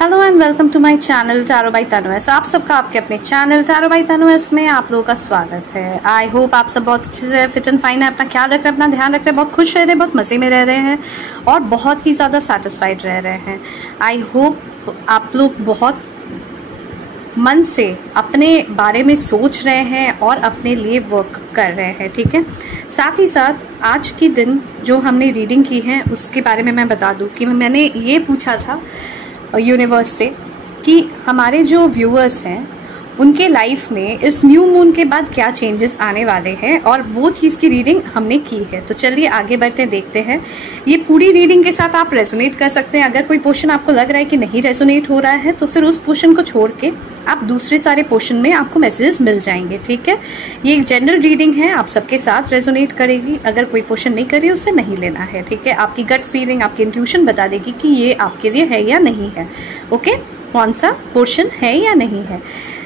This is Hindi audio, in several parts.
Hello and welcome to my channel tarot by तनुएस। आप सबका आपके अपने चैनल टैरो बाय तनुएस में आप लोगों का स्वागत है। आई होप आप सब बहुत अच्छे से फिट एंड फाइन है, अपना ख्याल रख रहे हैं, अपना ध्यान रख रहे हैं, बहुत खुश रह रहे हैं, बहुत मजे में रह रहे हैं और बहुत ही ज्यादा सेटिस्फाइड रह रहे हैं। आई होप आप लोग बहुत मन से अपने बारे में सोच रहे हैं और अपने लिए वर्क कर रहे हैं, ठीक है। साथ ही साथ आज की दिन जो हमने रीडिंग की है उसके बारे में मैं बता दूं कि मैंने ये पूछा था यूनिवर्स से कि हमारे जो व्यूअर्स हैं उनके लाइफ में इस न्यू मून के बाद क्या चेंजेस आने वाले हैं, और वो चीज़ की रीडिंग हमने की है। तो चलिए आगे बढ़ते देखते हैं। ये पूरी रीडिंग के साथ आप रेजोनेट कर सकते हैं। अगर कोई पोर्शन आपको लग रहा है कि नहीं रेजोनेट हो रहा है तो फिर उस पोर्शन को छोड़ के आप दूसरे सारे पोर्शन में आपको मैसेजेस मिल जाएंगे, ठीक है। ये एक जनरल रीडिंग है, आप सबके साथ रेजोनेट करेगी। अगर कोई पोर्शन नहीं करे उसे नहीं लेना है, ठीक है। आपकी गट फीलिंग, आपकी इंट्यूशन बता देगी कि ये आपके लिए है या नहीं है, ओके, कौन सा पोर्शन है या नहीं है।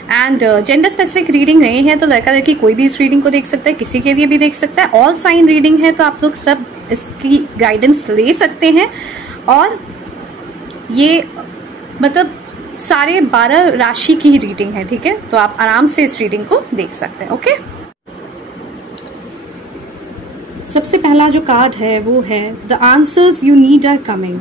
एंड जेंडर स्पेसिफिक रीडिंग नहीं है तो लड़का लड़की कोई भी इस रीडिंग को देख सकता है, किसी के लिए भी देख सकता है। ऑल साइन रीडिंग है तो आप लोग सब इसकी गाइडेंस ले सकते हैं और ये मतलब सारे 12 राशि की रीडिंग है, ठीक है। तो आप आराम से इस रीडिंग को देख सकते हैं, ओके। सबसे पहला जो कार्ड है वो है the answers you need are coming.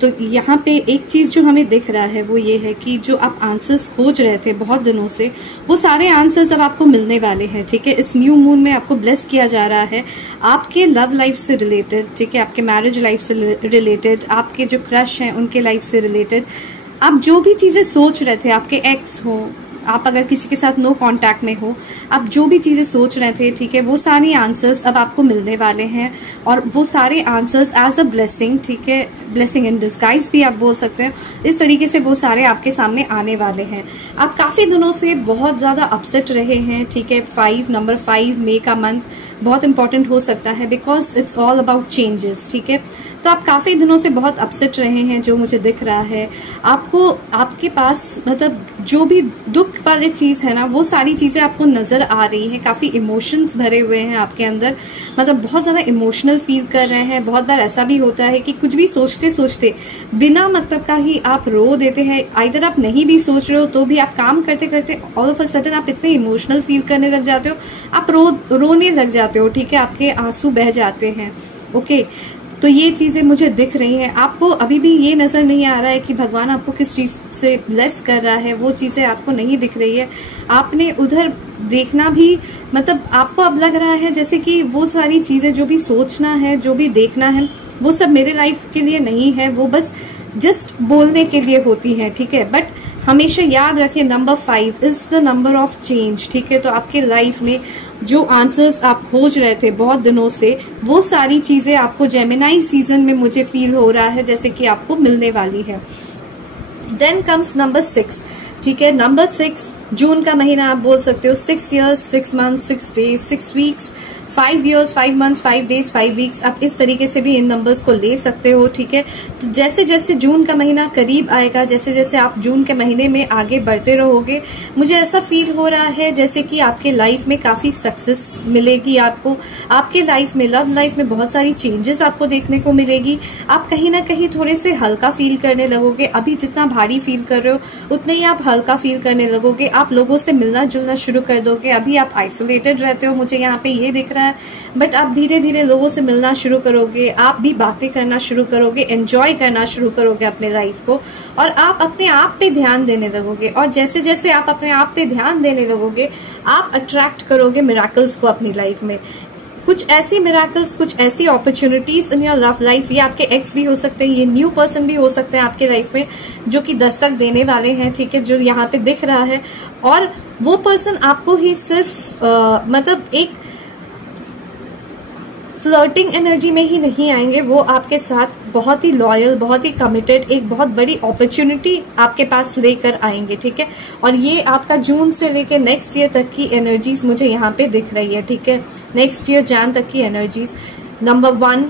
तो यहाँ पे एक चीज जो हमें दिख रहा है वो ये है कि जो आप आंसर्स खोज रहे थे बहुत दिनों से, वो सारे आंसर्स अब आपको मिलने वाले हैं, ठीक है। इस न्यू मून में आपको ब्लेस किया जा रहा है आपके लव लाइफ से रिलेटेड, ठीक है, आपके मैरिज लाइफ से रिलेटेड, आपके जो क्रश हैं उनके लाइफ से रिलेटेड। आप जो भी चीजें सोच रहे थे, आपके एक्स हो, आप अगर किसी के साथ नो कांटेक्ट में हो, आप जो भी चीजें सोच रहे थे, ठीक है, वो सारी आंसर्स अब आपको मिलने वाले हैं। और वो सारे आंसर्स एज अ ब्लेसिंग, ठीक है, ब्लेसिंग इन डिस्गाइज भी आप बोल सकते हैं। इस तरीके से वो सारे आपके सामने आने वाले हैं। आप काफी दिनों से बहुत ज्यादा अपसेट रहे हैं, ठीक है। नंबर 5 मई का मंथ बहुत इंपॉर्टेंट हो सकता है because it's all about changes, ठीक है। तो आप काफी दिनों से बहुत अपसेट रहे हैं जो मुझे दिख रहा है। आपको आपके पास मतलब जो भी दुख वाली चीज है ना, वो सारी चीजें आपको नजर आ रही हैं। काफी इमोशंस भरे हुए हैं आपके अंदर, मतलब बहुत ज्यादा इमोशनल फील कर रहे हैं। बहुत बार ऐसा भी होता है कि कुछ भी सोचते सोचते बिना मतलब का ही आप रो देते हैं। आइदर आप नहीं भी सोच रहे हो तो भी आप काम करते करते ऑल ऑफ अ सडन आप इतने इमोशनल फील करने लग जाते हो, आप रोने लग जाते हो, ठीक है, आपके आंसू बह जाते हैं, ओके। तो ये चीजें मुझे दिख रही हैं। आपको अभी भी ये नजर नहीं आ रहा है कि भगवान आपको किस चीज से ब्लेस कर रहा है, वो चीजें आपको नहीं दिख रही है। आपने उधर देखना भी मतलब आपको अब लग रहा है जैसे कि वो सारी चीजें जो भी सोचना है, जो भी देखना है, वो सब मेरे लाइफ के लिए नहीं है, वो बस जस्ट बोलने के लिए होती है, ठीक है। बट हमेशा याद रखिए number 5 is the number of change, ठीक है। तो आपके लाइफ में जो आंसर्स आप खोज रहे थे बहुत दिनों से, वो सारी चीजें आपको जेमिनाई सीजन में मुझे फील हो रहा है जैसे कि आपको मिलने वाली है। देन कम्स नंबर 6, ठीक है। नंबर 6 जून का महीना आप बोल सकते हो। 6 years 6 months 6 days 6 weeks 5 years 5 months 5 days 5 weeks, आप इस तरीके से भी इन नंबर्स को ले सकते हो, ठीक है। तो जैसे जैसे जून का महीना करीब आएगा, जैसे जैसे आप जून के महीने में आगे बढ़ते रहोगे, मुझे ऐसा फील हो रहा है जैसे कि आपके लाइफ में काफी सक्सेस मिलेगी आपको। आपके लाइफ में, लव लाइफ में बहुत सारी चेंजेस आपको देखने को मिलेगी। आप कहीं ना कहीं थोड़े से हल्का फील करने लगोगे। अभी जितना भारी फील कर रहे हो उतने ही आप हल्का फील करने लगोगे। आप लोगों से मिलना जुलना शुरू कर दोगे। अभी आप आइसोलेटेड रहते हो, मुझे यहाँ पे ये दिख रहा है, बट आप धीरे धीरे लोगों से मिलना शुरू करोगे। आप भी बातें करना शुरू करोगे, एंजॉय करना शुरू करोगे अपने लाइफ को, और आप अपने आप पे ध्यान देने लगोगे। और जैसे जैसे आप अपने आप पे ध्यान देने लगोगे, आप अट्रैक्ट करोगे मिराकल्स को अपनी लाइफ में। कुछ ऐसी मिराकल्स, कुछ ऐसी opportunities in your love life, ये आपके एक्स भी हो सकते हैं, ये न्यू पर्सन भी हो सकते हैं आपके लाइफ में जो कि दस्तक देने वाले हैं, ठीक है, जो यहाँ पे दिख रहा है। और वो पर्सन आपको ही सिर्फ मतलब एक फ्लर्टिंग एनर्जी में ही नहीं आएंगे, वो आपके साथ बहुत ही लॉयल, बहुत ही कमिटेड, एक बहुत बड़ी अपॉर्चुनिटी आपके पास लेकर आएंगे, ठीक है। और ये आपका जून से लेकर नेक्स्ट ईयर तक की एनर्जीज मुझे यहाँ पे दिख रही है, ठीक है। नेक्स्ट ईयर जैन तक की एनर्जीज। नंबर 1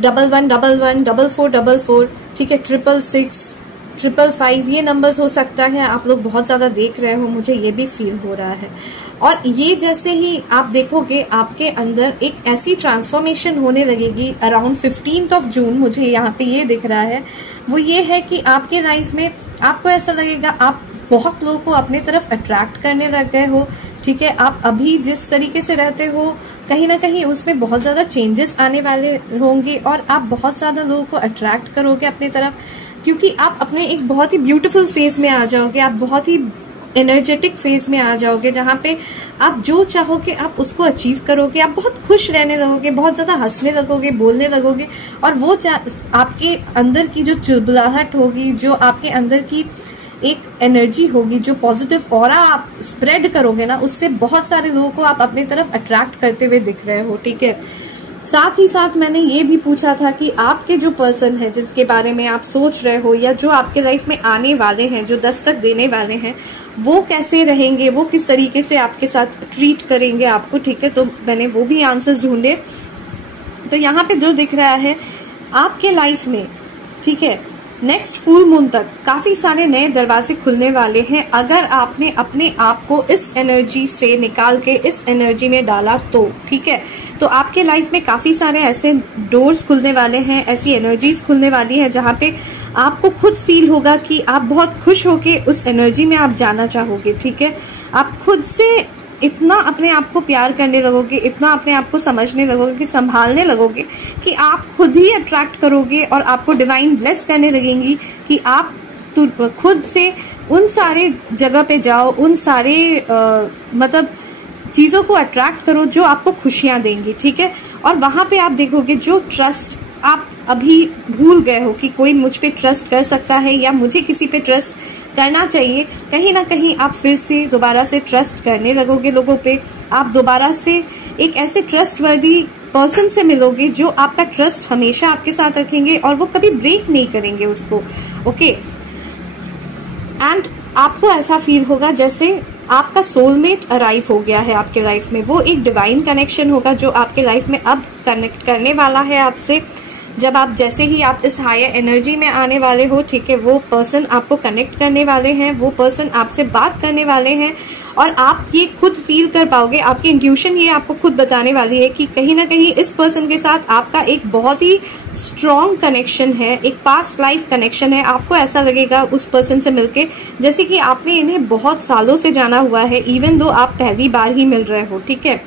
11 11 44 44, ठीक है, 666 555, ये नंबर्स हो सकता है आप लोग बहुत ज्यादा देख रहे हो, मुझे ये भी फील हो रहा है। और ये जैसे ही आप देखोगे आपके अंदर एक ऐसी ट्रांसफॉर्मेशन होने लगेगी अराउंड 15 जून, मुझे यहाँ पे ये दिख रहा है, वो ये है कि आपके लाइफ में आपको ऐसा लगेगा आप बहुत लोगों को अपने तरफ अट्रैक्ट करने लग गए हो, ठीक है। आप अभी जिस तरीके से रहते हो कहीं ना कहीं उसमें बहुत ज्यादा चेंजेस आने वाले होंगे और आप बहुत ज्यादा लोगों को अट्रैक्ट करोगे अपने तरफ, क्योंकि आप अपने एक बहुत ही ब्यूटीफुल फेज में आ जाओगे, आप बहुत ही एनर्जेटिक फेज में आ जाओगे जहां पे आप जो चाहोगे आप उसको अचीव करोगे, आप बहुत खुश रहने लगोगे, बहुत ज्यादा हंसने लगोगे, बोलने लगोगे, और वो आपके अंदर की जो चुलबुलाहट होगी, जो आपके अंदर की एक एनर्जी होगी, जो पॉजिटिव ऑरा आप स्प्रेड करोगे ना, उससे बहुत सारे लोगों को आप अपनी तरफ अट्रैक्ट करते हुए दिख रहे हो, ठीक है। साथ ही साथ मैंने ये भी पूछा था कि आपके जो पर्सन है जिसके बारे में आप सोच रहे हो या जो आपके लाइफ में आने वाले हैं, जो दस्तक देने वाले हैं, वो कैसे रहेंगे, वो किस तरीके से आपके साथ ट्रीट करेंगे आपको, ठीक है। तो मैंने वो भी आंसर्स ढूंढे। तो यहाँ पे जो दिख रहा है आपके लाइफ में, ठीक है, नेक्स्ट फुल मून तक काफी सारे नए दरवाजे खुलने वाले हैं अगर आपने अपने आप को इस एनर्जी से निकाल के इस एनर्जी में डाला तो, ठीक है। तो आपके लाइफ में काफी सारे ऐसे डोर्स खुलने वाले हैं, ऐसी एनर्जीज खुलने वाली है जहां पे आपको खुद फील होगा कि आप बहुत खुश होके उस एनर्जी में आप जाना चाहोगे, ठीक है। आप खुद से इतना अपने आप को प्यार करने लगोगे, इतना अपने आप को समझने लगोगे, कि संभालने लगोगे कि आप खुद ही अट्रैक्ट करोगे और आपको डिवाइन ब्लेस करने लगेंगी कि आप खुद से उन सारे जगह पे जाओ, उन सारे मतलब चीजों को अट्रैक्ट करो जो आपको खुशियां देंगी, ठीक है। और वहां पे आप देखोगे जो ट्रस्ट आप अभी भूल गए हो कि कोई मुझ पे ट्रस्ट कर सकता है या मुझे किसी पे ट्रस्ट करना चाहिए, कहीं ना कहीं आप फिर से दोबारा से ट्रस्ट करने लगोगे लोगों पे। आप दोबारा से एक ऐसे ट्रस्टवर्दी पर्सन से मिलोगे जो आपका ट्रस्ट हमेशा आपके साथ रखेंगे और वो कभी ब्रेक नहीं करेंगे उसको, ओके। एंड आपको ऐसा फील होगा जैसे आपका सोलमेट अराइव हो गया है आपके लाइफ में। वो एक डिवाइन कनेक्शन होगा जो आपके लाइफ में अब कनेक्ट करने वाला है आपसे। जब आप जैसे ही आप इस हायर एनर्जी में आने वाले हो, ठीक है, वो पर्सन आपको कनेक्ट करने वाले हैं, वो पर्सन आपसे बात करने वाले हैं और आप ये खुद फील कर पाओगे, आपकी इंट्यूशन ये आपको खुद बताने वाली है कि कहीं ना कहीं इस पर्सन के साथ आपका एक बहुत ही स्ट्रॉन्ग कनेक्शन है, एक पास्ट लाइफ कनेक्शन है। आपको ऐसा लगेगा उस पर्सन से मिलके जैसे कि आपने इन्हें बहुत सालों से जाना हुआ है, इवन दो आप पहली बार ही मिल रहे हो, ठीक है।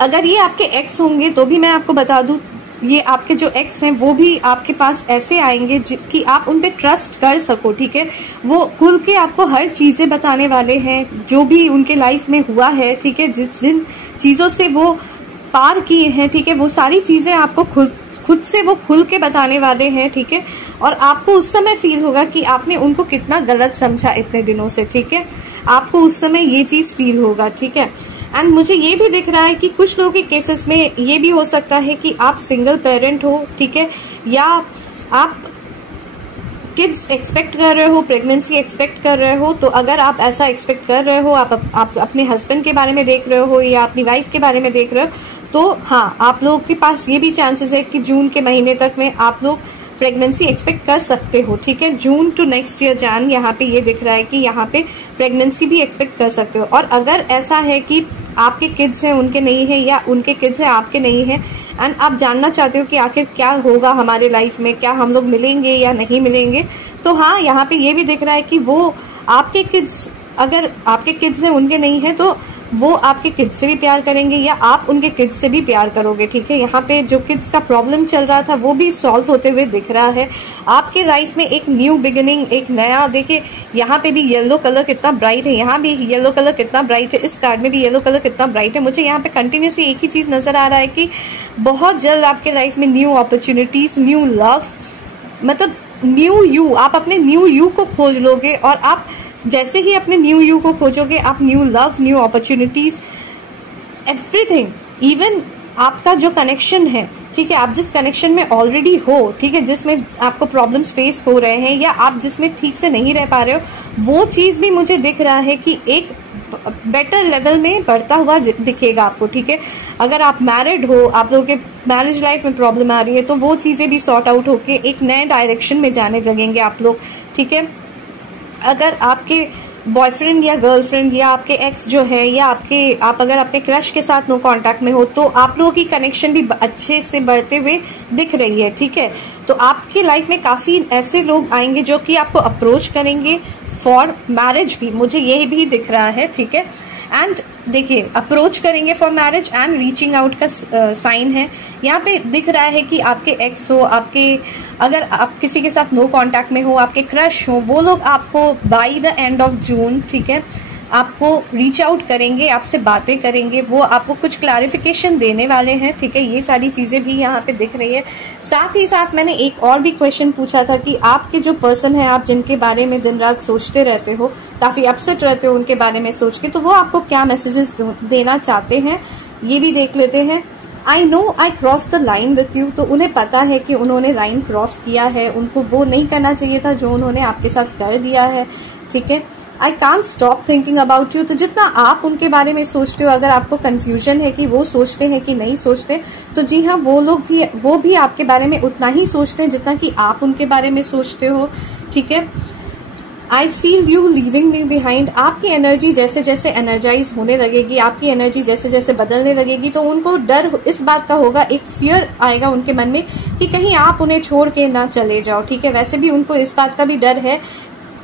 अगर ये आपके एक्स होंगे तो भी मैं आपको बता दूं, ये आपके जो एक्स हैं वो भी आपके पास ऐसे आएंगे कि आप उन पे ट्रस्ट कर सको, ठीक है। वो खुल के आपको हर चीजें बताने वाले हैं जो भी उनके लाइफ में हुआ है, ठीक है, जिन चीजों से वो पार किए हैं, ठीक है, वो सारी चीजें आपको खुद से वो खुल के बताने वाले हैं, ठीक है। और आपको उस समय फील होगा कि आपने उनको कितना गलत समझा इतने दिनों से, ठीक है। आपको उस समय ये चीज फील होगा, ठीक है। एंड मुझे ये भी दिख रहा है कि कुछ लोगों के केसेस में ये भी हो सकता है कि आप सिंगल पेरेंट हो, ठीक है, या आप किड्स एक्सपेक्ट कर रहे हो, प्रेगनेंसी एक्सपेक्ट कर रहे हो। तो अगर आप ऐसा एक्सपेक्ट कर रहे हो, आप अपने हस्बैंड के बारे में देख रहे हो या अपनी वाइफ के बारे में देख रहे हो, तो हाँ, आप लोगों के पास ये भी चांसेस है कि जून के महीने तक में आप लोग प्रेगनेंसी एक्सपेक्ट कर सकते हो, ठीक है। जून टू नेक्स्ट ईयर जान यहाँ पे ये दिख रहा है कि यहाँ पे प्रेगनेंसी भी एक्सपेक्ट कर सकते हो। और अगर ऐसा है कि आपके किड्स हैं उनके नहीं है या उनके किड्स हैं आपके नहीं है एंड आप जानना चाहते हो कि आखिर क्या होगा हमारे लाइफ में, क्या हम लोग मिलेंगे या नहीं मिलेंगे, तो हाँ, यहाँ पे ये भी दिख रहा है कि वो आपके किड्स, अगर आपके किड्स हैं उनके नहीं है तो वो आपके किड्स से भी प्यार करेंगे या आप उनके किड्स से भी प्यार करोगे, ठीक है। यहाँ पे जो किड्स का प्रॉब्लम चल रहा था वो भी सॉल्व होते हुए दिख रहा है। आपके लाइफ में एक न्यू बिगिनिंग, एक नया, देखिए यहाँ पे भी येलो कलर कितना ब्राइट है, यहाँ भी येलो कलर कितना ब्राइट है, इस कार्ड में भी येलो कलर कितना ब्राइट है। मुझे यहाँ पे कंटिन्यूसली एक ही चीज नजर आ रहा है कि बहुत जल्द आपके लाइफ में न्यू अपॉर्चुनिटीज, न्यू लव, मतलब न्यू यू, आप अपने न्यू यू को खोज लोगे और आप जैसे ही अपने न्यू यू को खोजोगे, आप new love, new opportunities, everything, even आपका जो कनेक्शन है, ठीक है, आप जिस कनेक्शन में ऑलरेडी हो, ठीक है, जिसमें आपको प्रॉब्लम्स फेस हो रहे हैं या आप जिसमें ठीक से नहीं रह पा रहे हो, वो चीज भी मुझे दिख रहा है कि एक बेटर लेवल में बढ़ता हुआ दिखेगा आपको, ठीक है। अगर आप मैरिड हो, आप लोगों के मैरिज लाइफ में प्रॉब्लम आ रही है, तो वो चीजें भी सॉर्ट आउट होके एक नए डायरेक्शन में जाने लगेंगे आप लोग, ठीक है। अगर आपके बॉयफ्रेंड या गर्लफ्रेंड या आपके एक्स जो है, या आप अगर आपके क्रश के साथ नो कांटेक्ट में हो, तो आप लोगों की कनेक्शन भी अच्छे से बढ़ते हुए दिख रही है, ठीक है। तो आपकी लाइफ में काफी ऐसे लोग आएंगे जो कि आपको अप्रोच करेंगे फॉर मैरिज भी, मुझे ये भी दिख रहा है, ठीक है। एंड देखिए, अप्रोच करेंगे for marriage and reaching out का साइन है। यहाँ पे दिख रहा है कि आपके एक्स हो, अगर आप किसी के साथ नो कांटेक्ट में हो, आपके क्रश हो, वो लोग आपको by the end of June, ठीक है, आपको रीच आउट करेंगे, आपसे बातें करेंगे, वो आपको कुछ क्लैरिफिकेशन देने वाले हैं, ठीक है। ये सारी चीजें भी यहाँ पे दिख रही है। साथ ही साथ मैंने एक और भी क्वेश्चन पूछा था कि आपके जो पर्सन है, आप जिनके बारे में दिन रात सोचते रहते हो, काफी अपसेट रहते हो उनके बारे में सोच के, तो वो आपको क्या मैसेजेस देना चाहते हैं, ये भी देख लेते हैं। I know I cross the line with you, तो उन्हें पता है कि उन्होंने लाइन क्रॉस किया है, उनको वो नहीं करना चाहिए था जो उन्होंने आपके साथ कर दिया है, ठीक है। I can't stop thinking about you, तो जितना आप उनके बारे में सोचते हो, अगर आपको कंफ्यूजन है कि वो सोचते हैं कि नहीं सोचते, तो जी हाँ, वो भी आपके बारे में उतना ही सोचते हैं जितना कि आप उनके बारे में सोचते हो, ठीक है। I feel you leaving me behind, आपकी एनर्जी जैसे जैसे एनर्जाइज होने लगेगी, आपकी एनर्जी जैसे जैसे बदलने लगेगी, तो उनको डर इस बात का होगा, एक फियर आएगा उनके मन में कि कहीं आप उन्हें छोड़ के ना चले जाओ, ठीक है। वैसे भी उनको इस बात का भी डर है,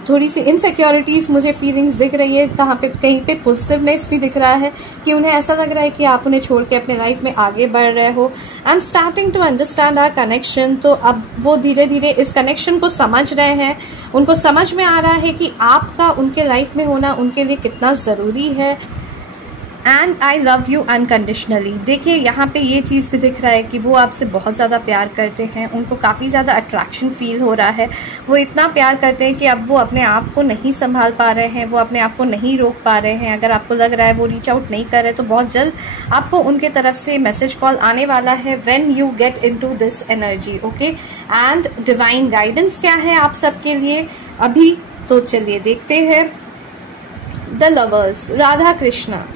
थोड़ी सी इनसिक्योरिटीज मुझे फीलिंग्स दिख रही है, कहीं पे पॉजिटिवनेस भी दिख रहा है कि उन्हें ऐसा लग रहा है कि आप उन्हें छोड़ के अपने लाइफ में आगे बढ़ रहे हो। I am starting to understand our connection, तो अब वो धीरे धीरे इस कनेक्शन को समझ रहे हैं, उनको समझ में आ रहा है कि आपका उनके लाइफ में होना उनके लिए कितना जरूरी है। And I love you unconditionally, देखिए यहाँ पे ये चीज़ भी दिख रहा है कि वो आपसे बहुत ज़्यादा प्यार करते हैं, उनको काफ़ी ज़्यादा अट्रैक्शन फील हो रहा है, वो इतना प्यार करते हैं कि अब वो अपने आप को नहीं संभाल पा रहे हैं, वो अपने आप को नहीं रोक पा रहे हैं। अगर आपको लग रहा है वो रीच आउट नहीं कर रहे, तो बहुत जल्द आपको उनके तरफ से मैसेज कॉल आने वाला है when you get into this energy, okay. And divine guidance क्या है आप सबके लिए अभी, तो चलिए देखते हैं। The lovers, Radha Krishna,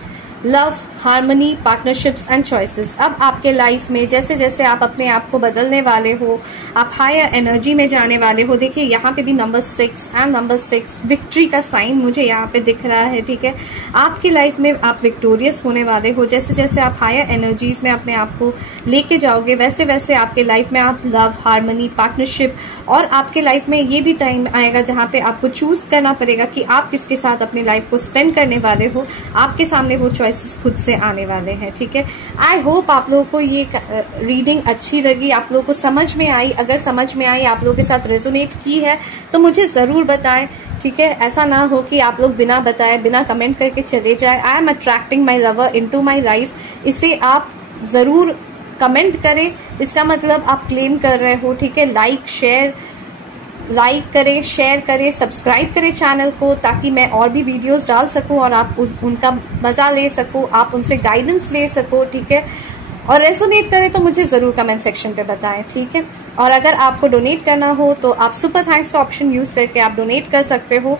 love, harmony, partnerships and choices. अब आपके लाइफ में जैसे जैसे आप अपने आप को बदलने वाले हो, आप हायर एनर्जी में जाने वाले हो। देखिए यहाँ पे भी नंबर 6 एंड नंबर 6 विक्ट्री का साइन मुझे यहाँ पे दिख रहा है, ठीक है। आपकी लाइफ में आप विक्टोरियस होने वाले हो, जैसे जैसे आप हायर एनर्जीज में अपने आप को लेके जाओगे, वैसे वैसे आपके लाइफ में आप लव, हार्मनी, पार्टनरशिप, और आपके लाइफ में ये भी टाइम आएगा जहाँ पे आपको चूज करना पड़ेगा कि आप किसके साथ अपनी लाइफ को स्पेंड करने वाले हो। आपके सामने वो चॉइसेस खुद से आने वाले हैं, ठीक है। आई होप आप लोगों को ये रीडिंग अच्छी लगी, आप लोगों को समझ में आई। अगर समझ में आई, आप लोगों के साथ रेजोनेट की है, तो मुझे जरूर बताएं, ठीक है। ऐसा ना हो कि आप लोग बिना बताए, बिना कमेंट करके चले जाए। I am attracting my lover into my life, इसे आप जरूर कमेंट करें, इसका मतलब आप क्लेम कर रहे हो, ठीक है। लाइक करें, शेयर करें, सब्सक्राइब करें चैनल को, ताकि मैं और भी वीडियोस डाल सकूं और आप उनका मजा ले सको, आप उनसे गाइडेंस ले सको, ठीक है। और रेजोनेट करें तो मुझे जरूर कमेंट सेक्शन पे बताएं, ठीक है। और अगर आपको डोनेट करना हो तो आप सुपर थैंक्स का ऑप्शन यूज करके आप डोनेट कर सकते हो।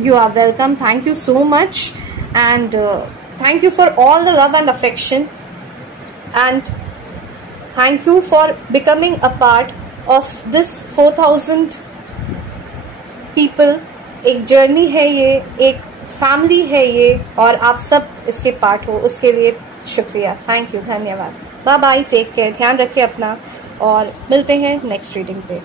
You are welcome, thank you so much, and thank you for all the love and affection, and thank you for becoming a part of this 4000 people। एक जर्नी है ये, एक फैमिली है ये, और आप सब इसके पार्ट हो, उसके लिए शुक्रिया, थैंक यू, धन्यवाद। बाय बाय, टेक केयर, ध्यान रखिए अपना, और मिलते हैं नेक्स्ट रीडिंग पे।